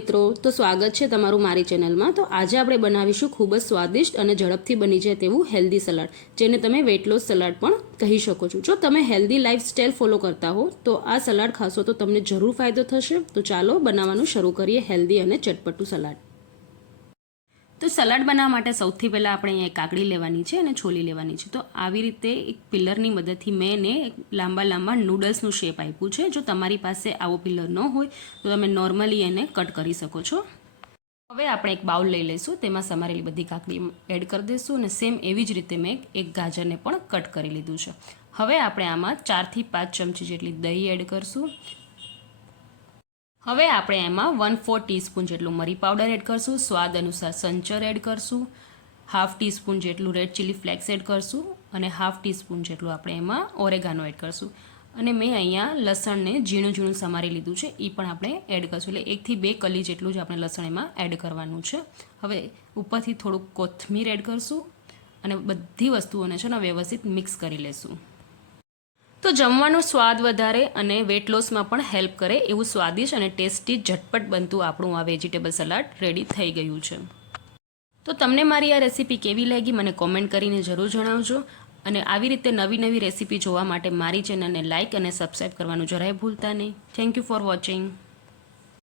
મિત્રો, તો સ્વાગત છે તમારું મારી ચેનલમાં। તો આજે આપણે બનાવીશું ખૂબ જ સ્વાદિષ્ટ અને ઝડપથી બની જાય તેવું હેલ્ધી સલાડ, જેને તમે વેટ લોસ સલાડ પણ કહી શકો છો। જો તમે હેલ્ધી લાઇફસ્ટાઇલ ફોલો કરતા હો તો આ સલાડ ખાશો તો તમને જરૂર ફાયદો થશે। તો ચાલો બનાવવાનું શરૂ કરીએ હેલ્ધી અને ચટપટું સલાડ। તો સલાડ બનાવવા માટે સૌથી પહેલાં આપણે અહીંયા કાકડી લેવાની છે અને છોલી લેવાની છે। તો આવી રીતે એક પિલરની મદદથી મેં એક લાંબા નૂડલ્સનું શેપ આપ્યું છે। જો તમારી પાસે આવો પિલર ન હોય તો તમે નોર્મલી એને કટ કરી શકો છો। હવે આપણે એક બાઉલ લઈ લઈશું, તેમાં સમારેલી બધી કાકડી એડ કરી દઈશું અને સેમ એવી જ રીતે મેં એક ગાજરને પણ કટ કરી લીધું છે। હવે આપણે આમાં 4 થી 5 ચમચી જેટલી દહીં એડ કરશું। હવે આપણે એમાં 1/4 ટીસ્પૂન જેટલું મરી પાવડર એડ કરશું, સ્વાદ અનુસાર સંચર એડ કરશું, હાફ ટીસ્પૂન જેટલું રેડ ચીલી ફ્લેક્સ એડ કરશું અને હાફ ટીસ્પૂન જેટલું આપણે એમાં ઓરેગાનો એડ કરશું। અને મેં અહીંયા લસણને ઝીણું સમારી લીધું છે, એ પણ આપણે એડ કરશું। એટલે 1 થી 2 કલી જેટલું જ આપણે લસણ એમાં એડ કરવાનું છે। હવે ઉપરથી થોડુંક કોથમીર એડ કરશું અને બધી વસ્તુઓને છે ને વ્યવસ્થિત મિક્સ કરી લેશું। તો જમવાનો સ્વાદ વધારે અને વેટ લોસમાં પણ હેલ્પ કરે એવું સ્વાદિષ્ટ અને ટેસ્ટી ઝટપટ બનતું આપણું આ વેજીટેબલ સલાડ રેડી થઈ ગયું છે। તો તમને મારી આ રેસીપી કેવી લાગી મને કોમેન્ટ કરીને જરૂર જણાવજો। અને આવી રીતે નવી રેસીપી જોવા માટે મારી ચેનલને લાઇક અને સબસ્ક્રાઈબ કરવાનું જરાય ભૂલતા નહીં। Thank you for watching.